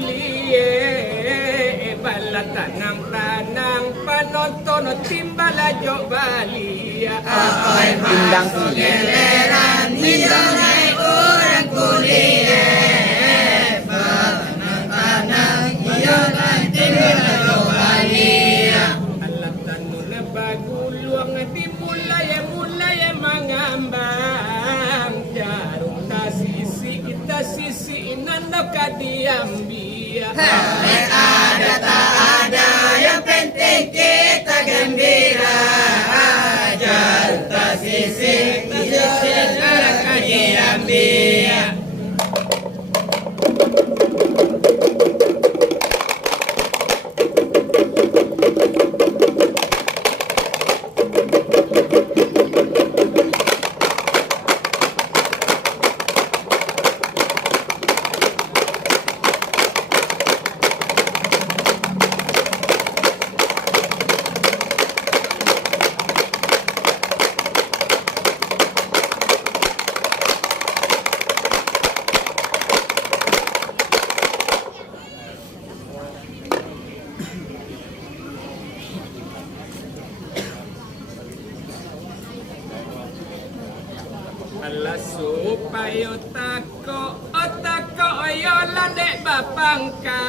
kuliye balatanang tanang panonton timbalajo balia Pindang geleran bidang naik orang kuliye balanang tanang iyo kan timbalajo balia alatan na baguluang dimulay mangambang jarum sisi inanda kadiambia ada tak ada yang penting kita gembira jarta sisi sekarang kadiambia ala supaya otako ayo ladek bapangka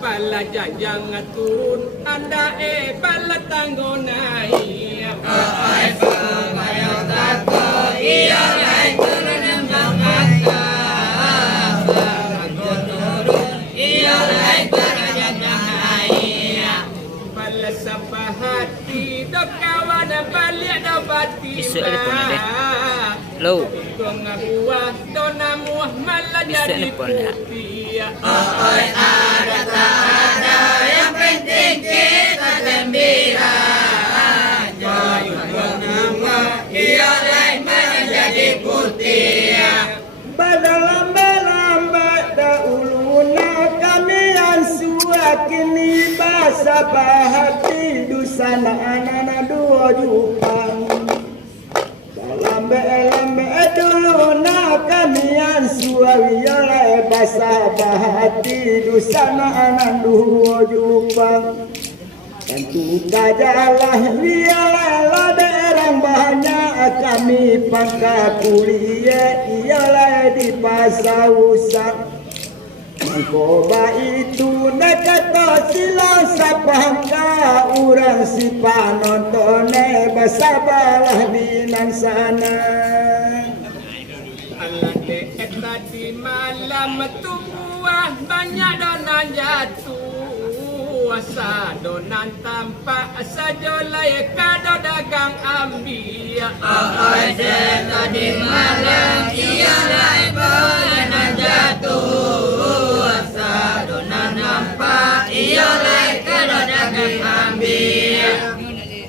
bala jajang turun anda bala tanggonai ai supaya tako iya naik turun yang bangka turun iya naik turun yang bangka bala sapahati do kawan balik do Isu batimba telepon ada. Low. Buah donamu malah jadi putih. Oi ada tak ada yang penting kita gembira jauh nama iya lain menjadi putih Lambat dahuluna kami yang suakini basa bahati dusana anak dua jupang lambe dulu nak kami yang suawiya basa bahati dusana anak dua jupang tentu kajalah biarlah derang banyak kami pangkat kuliah ialah di pasar usang mengkoba itu nak kata silang sapangka urang si panontone basabalah binan sana alade tadi malam tumbuh banyak donan jatuh asa donan tampak saja layak kado dagang ambia oi tadi malam iya lain banyak jatuh asa donan nampak iya lain kado dagang ambil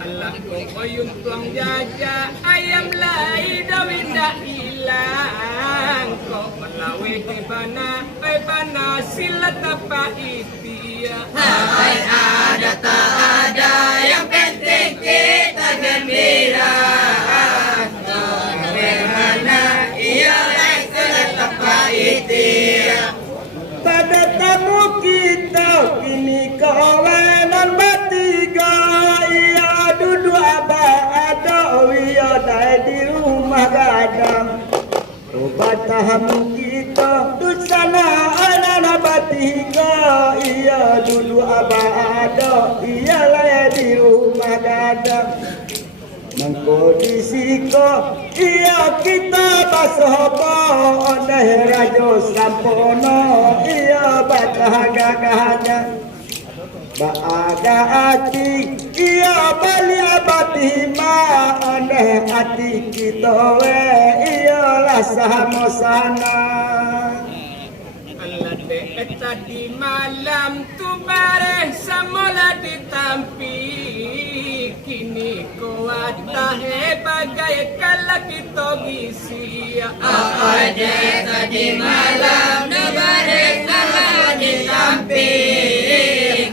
Allah kong oyung tuang jaja ayam lai dawinda hilang kok melawe ke bana sila tapa itia hai ada tak ada yang penting kita gembira bagaimana iya lain kado itia pada tamu kita kini kawanan bertiga ia duduk ada ia di rumah gadang obat tamu kita tu sana anak bertiga ia duduk ada ia lah di rumah gadang mengkodisiko iya kita basopo oleh rajo sampono iya batahagagahnya baada hati iya bali abatima oleh hati kita we iya lah sama-sama tadi malam tu bareh samola ditampi kini kuat tahe bagai kala kita gisi tadi malam tu bareh samola ditampi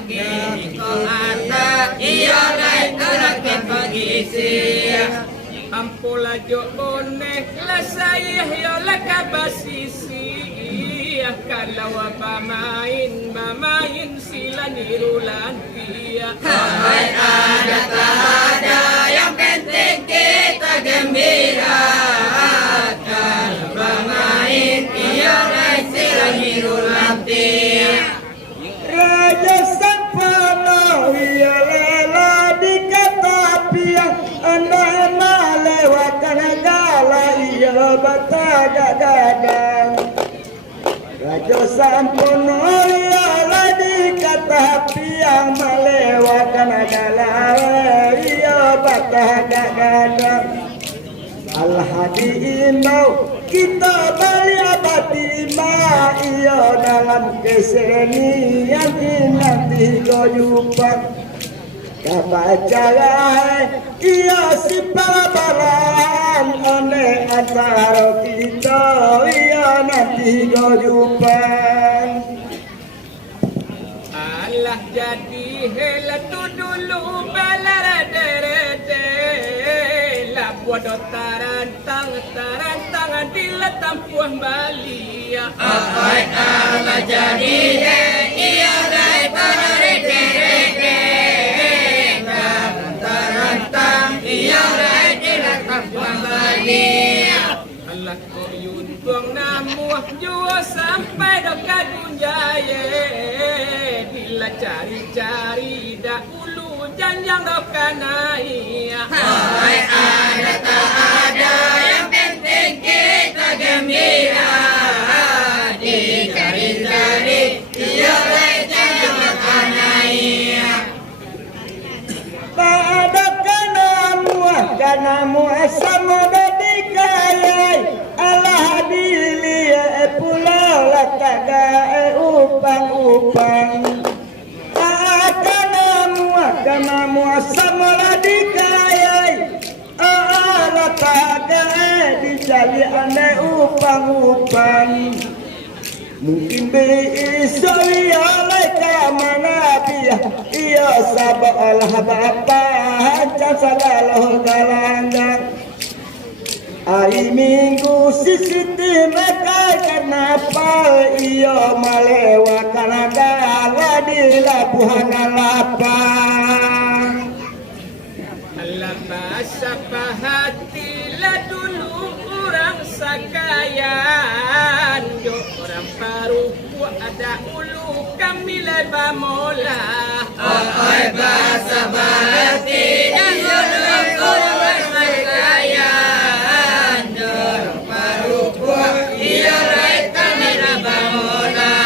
kini kuat iya lain kala kita gisi ampula jo bonek la saya yo la kabasisi kalau bamain sila nirulan dia. Hai ada tak ada, yang penting kita gembira. Kalau bermain iya naik sila nirulan dia. Raja Sampana ia lela di katapian anda lewatkan gala ia batagagadang. Raja Sampana ia lela di katapian melewatkan gala ia batagagadang. Al-Hadi Imau kita bali abadi ma iyo dalam kesenian nanti goyupan kabaca iyo si balabalan ane antara kita iyo nanti goyupan. Allah jadi hela tu dulu balarade waduh tarantang diletam puah balia. Ahai Allah jadi iya naik parade tarantang iya naik diletam puah balia. Allah koyun buang namuah jua sampai dekat kunjaya. Bila cari-cari dahulu janjang dokanaya. Hai ada tak ada, yang penting kita gembira. Dicari-cari iya jangan makanaya. Tak ada karena muah sama dikayai Allah dilia pulau lataga upang karena muah sama dikayai Allah lataga dijali ane upang mungkin besok ia leka mana dia ia sabak Allah bapa hancur segala galanggang hari minggu sisiti mereka kenapa ia melewatkan gala di labuhan lapang Allah basah hati lah dulu orang sakayan yo orang baru ada ulu kami leba mola. Ahai basah hati dan dulu orang sakayan orang baru iya naik kami leba mola.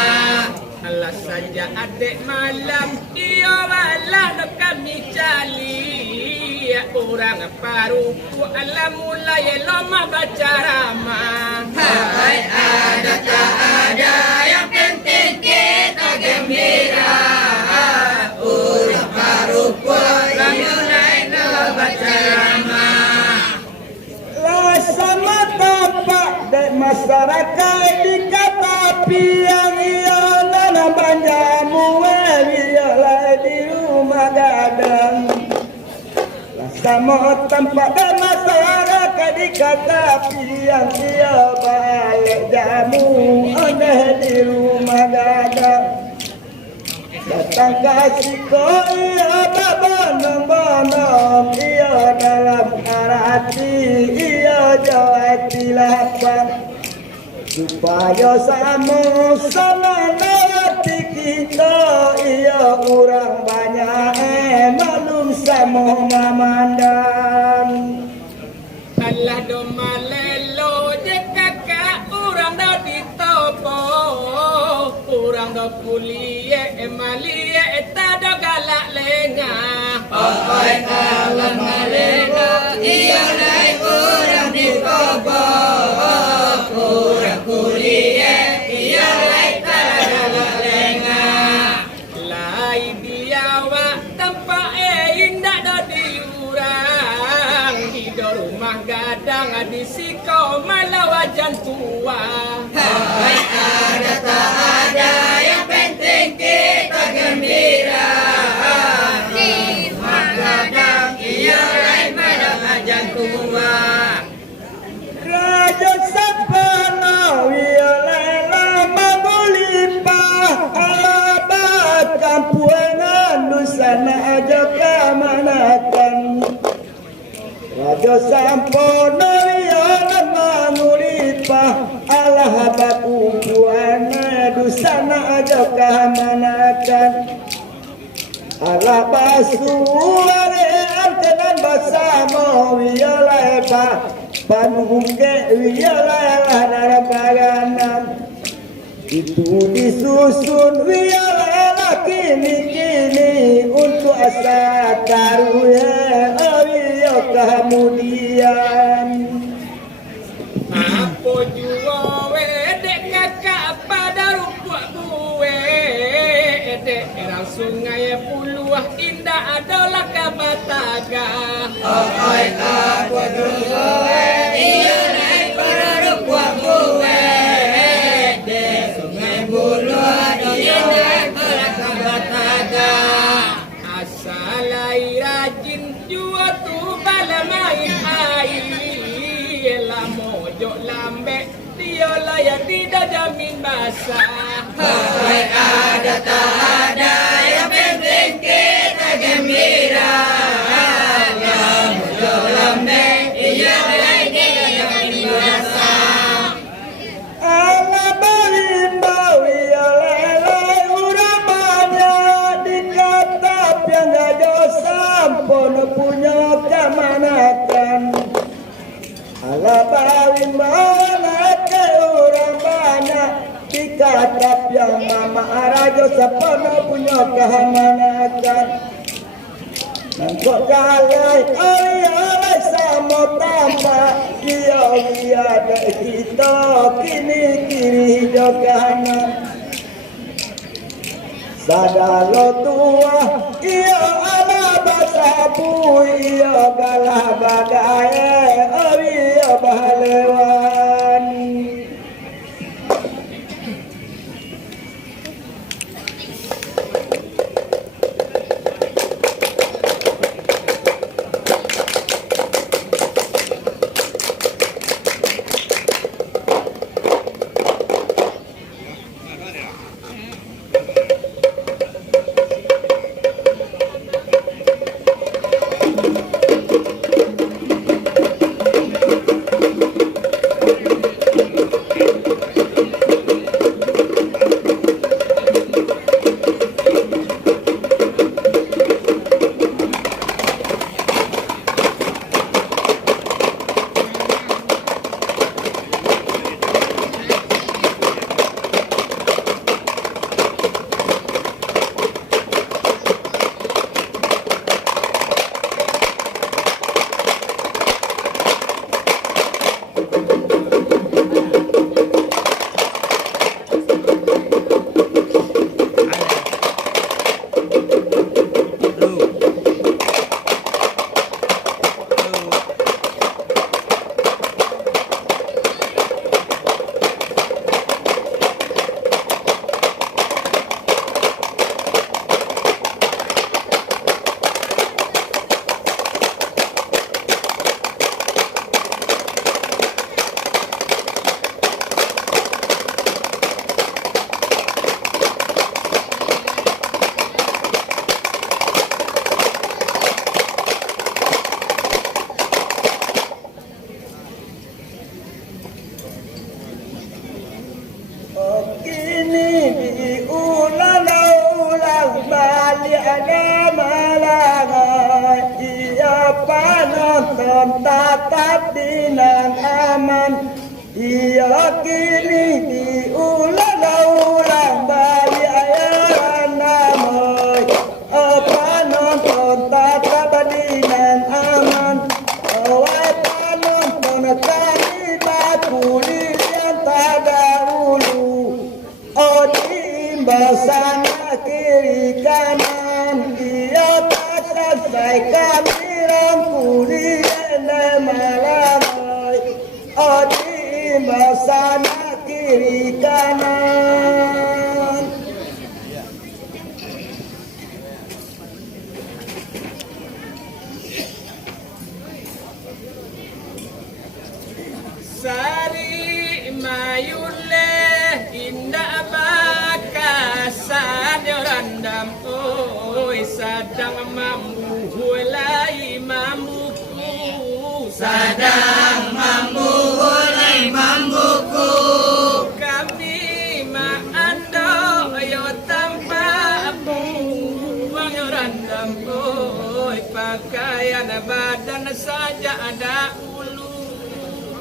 Allah saja adik malam dia walah kami cali orang baru Allah mulai lama baca ramah. Hai ada tak ada, yang penting kita gembira. Orang baru mulai lama baca ramah. rasa mata pak dek masyarakat di kata piang iya nana banjamu iya lah di rumah gadang sama tempat dan masyarakat di kata piang dia balik jamu aneh di rumah gadang datang kasih kau iya babonong-bonong iya dalam arati iya jawati lapang supaya sama-sama lewati kita iya orang banyak malum sama ngamandan Allah do malelo je kakak orang do ditopo orang do kuliah malie tak do galak lengah. Ahai Allah malena iya naik orang di kobo orang kuliah iya naik kalau lengah. Lai diawa tempat indah do diurang di do rumah gadang di siko malawajan tua. Hai ada tak ada, yang penting kita gembira. Kadang iya naik pada ajan tua. Raja Sapana wioleh sampono yola mangulipa Allah bakukuana dusana aja kamanakan Allah basuare artenan basamo yola ba panuhke yola larabaganan itu disusun wiala kini untuk asa taruya awiyo kemudian Apa jua wedek kakak pada rupa gue Edek erang sungai puluh indah adalah kabataga Oi apa dulu iya naik pada rupa gue de sungai bulu iya naik pada kabataga Asalai rajin jua tu balamai air La mojo lambe dia layak tidak jamin basah Oi ada tak ada yang penting kita gembira Mujo lambe iya naik jamin biasa Allah berimbau yola urabanya dikatap yang gak jauh sampun punya kemanakan Allah berimbau ke urabanya dikatap yang mama arajo sampun punya kemanakan Nangkok galai ayah sama tambah Dia ada kita kini kiri jokana Sadalo tua Ia ala basabu Ia galah bagaya Ia bahalewan Tatap dinang aman Ia kini diulang-ulang Bali ayaran namai Apa nonton tatap dinang aman Awai panonton tani batu lilian tagaulu Odi imbasan kiri kanan Ia tak selesai kami rampuri malamai Odi masana kiri kanan Sari mayule indah bakasan randam oi sadang mambu hulai mambuku Sadang mambuhulay mambuku. Kami maando ayo tanpa buang randam boy. Pakaian badan saja ada ulu.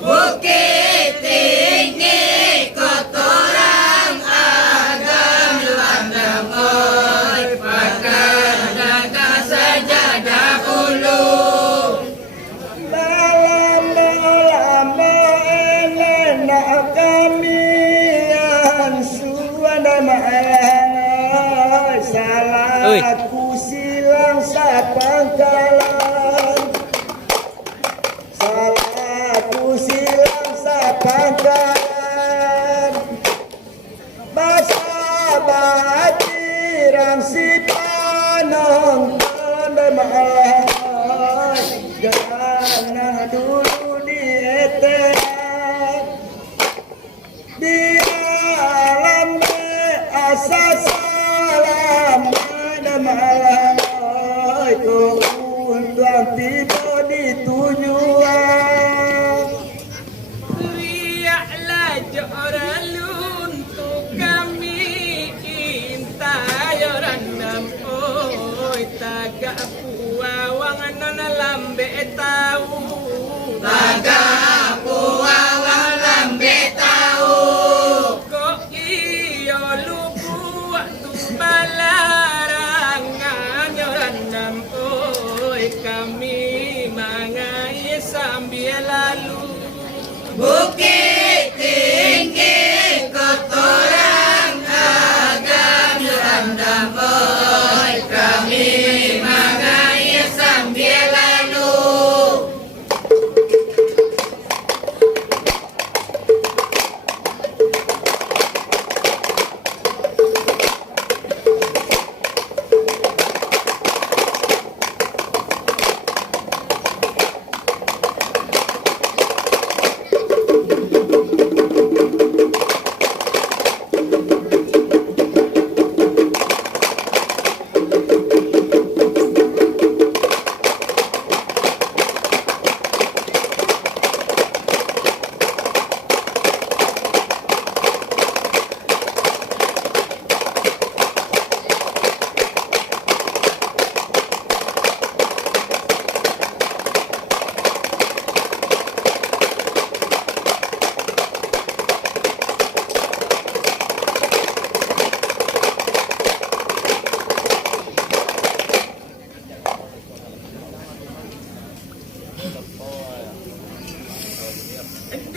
Bukit tinggi kotoran agam landam oi. Pakaian dada saja dahulu. Malam-malam enak kami yang suara malam. Salahku silang sapangkalan. Salahku silang sapangkalan. Basa batirang si panong malam. Jangan dulu dietek di alam asa salam ada malam itu untuk tiba di tujuan. Lihatlah joralun untuk kami intai randam oi. Tagak puawang nona lambe tahu. Taga puawang lambe tahu. Kok iyo lupu waktu balarangan randam oi. Kami mangai sambil lalu. Bukit tinggi kotoran agam landam oi. Kami mangai sambil lalu.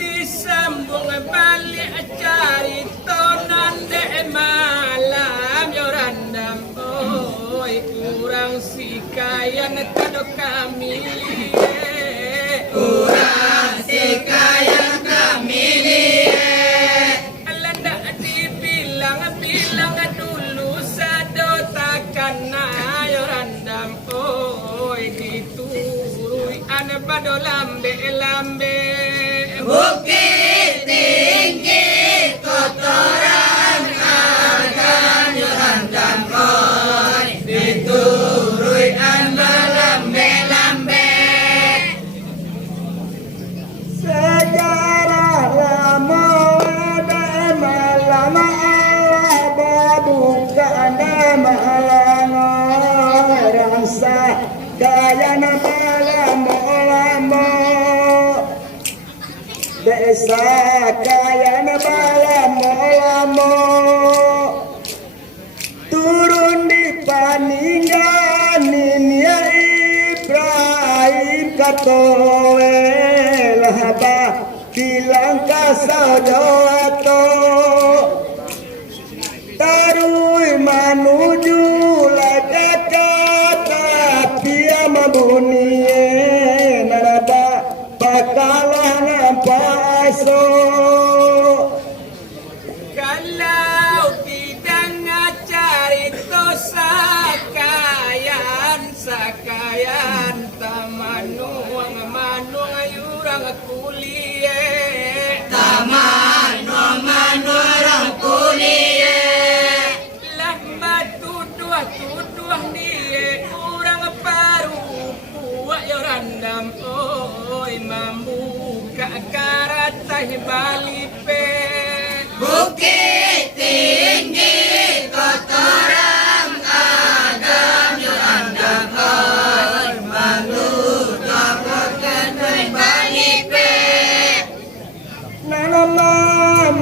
Disambung balik carito nande malam yorandam oi. Kurang sikayan kado kami. Kurang sikayan kami liye. Alanda dibilang-bilang dulu sadotakan yorandam oi. Diturui ane bado lambe-lambe. Bukit tinggi kotoran agam landam oi. Diturui anda lambe-lambe. Sejarah lama ada malam Allah bukan malam rasa gaya malam lama. Desa kaya lama-lama turun di paninggan Ninia Ibrahim katowe lahaba bilang kasadoato tarui manuju lakakata pia mabunie naraba bakalah nampaso. Kalau tidak ngacarito sakayan tamanuang ayurang kuliye. Taman orang kuliye. Lah batu teh balipe. Bukit tinggi kotoran agam juran dakoi malu takokan teh balipe. Nama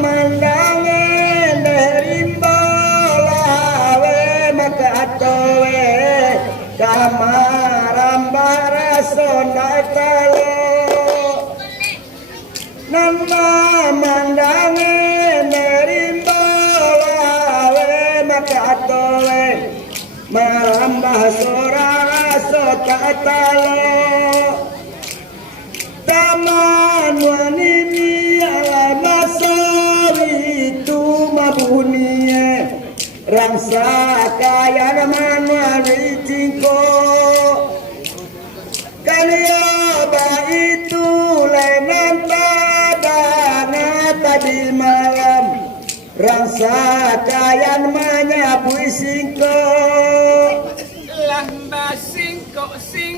mandangan derimbalawe maka atowe kamarambara sonatalo. Nama mandangan derimbalawe maka atowe marambah sorara sotatalo. Taman wanini ala masawi itu mabunie rangsa kaya manwari cingko kania ba itu lenan padana tadi malam rangsa kaya manyabui singko Lah mbah singko sing